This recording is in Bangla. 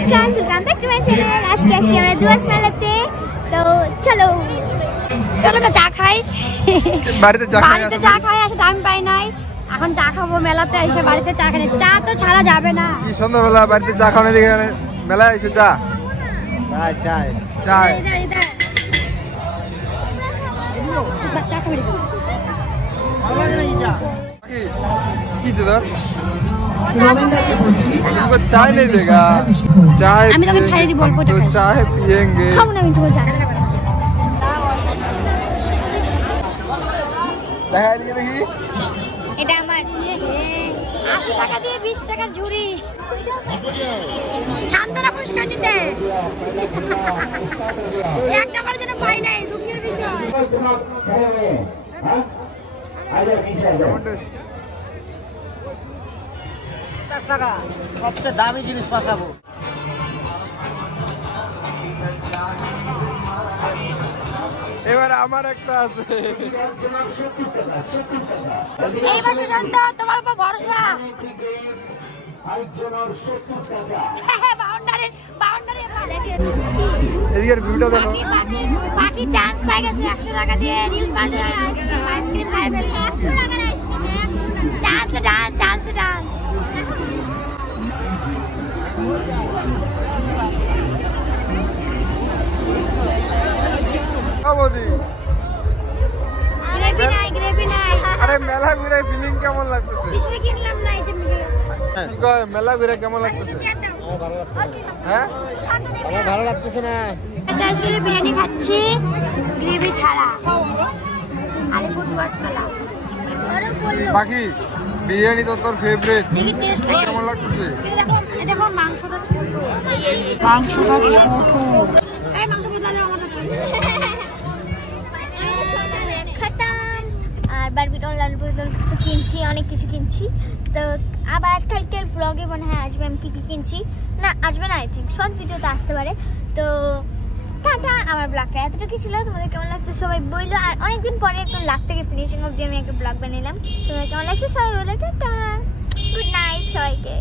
Welcome back to my channel. आज के আসি আমরা দুয়াস মেলাতে। তো চলো তো চা খাই। বাড়িতে চা খাই আসলে দাম পাই নাই। এখন চা খাবো মেলাতে এসে, বাড়িতে চা খাই। চা তো ছাড়া যাবে না। কি সন্ধ্যাবেলা বাড়িতে চা খাওয়ানো দিকে মেলায় এসে চা চাই चाय नहीं देगा, चाय আমি তোকে ছাড়িয়ে দিব অল্প টাকা। चाय पियेंगे। খাবো না আমি তোকে চা। দেখা দিকে দেখি। এটা আমার 80 টাকা দিয়ে 20 টাকার ঝুড়ি। শান্তনা পুরস্কার নিতে এক টাকার জন্য পাই নাই, দুঃখের বিষয়। সবচেয়ে দামি জিনিস পাঠাবো। এবার আমার একটা আছে। এই বছর শান্ত, তোমার উপর ভরসা। এদিকের ভিউটা দেখো। বাকি চান্স পাই গেছে 100 টাকা দিয়ে রিলস বানিয়ে আইসক্রিম খাই ফেলে। 100 টাকার আইসক্রিম, চান্স ডান। গ্রেভি নাই। আরে মেলা ঘুরে ফিলিং কেমন লাগতেছে? কিছু কিনলাম না, এই যে মেলা ঘুরে কেমন লাগতেছে? হ্যাঁ আমার ভালো লাগতেছে না। এটা আসলে বিরিয়ানি খাচ্ছি গ্রেভি ছাড়া। আলিপুর দুয়াস মেলা। বাকি বিরিয়ানি তো তোর ফেভারিট, দেখি টেস্ট কেমন লাগতেছে? এই দেখো মাংসটা ছোট। মাংসটা ছোট। এই মাংস বদলা দাও আমাদের। খতম। আর বারবিট অনলাইন তো কিনছি, অনেক কিছু কিনছি। তো আবার কালকের ব্লগে মনে হয় আসবে আমি কি কি কিনছি। না আসবে না, আই থিঙ্ক শর্ট ভিডিওতে আসতে পারে। তো টাটা। আমার ব্লগটা এতটুকু ছিল। তোমাদের কেমন লাগছে সবাই বললো। আর অনেকদিন পরে একদম লাস্ট থেকে ফিনিশিং অবধি আমি একটা ব্লগ বানালাম। তোমাদের কেমন লাগছে সবাই বলো টাটা। গুড নাইট সবাইকে।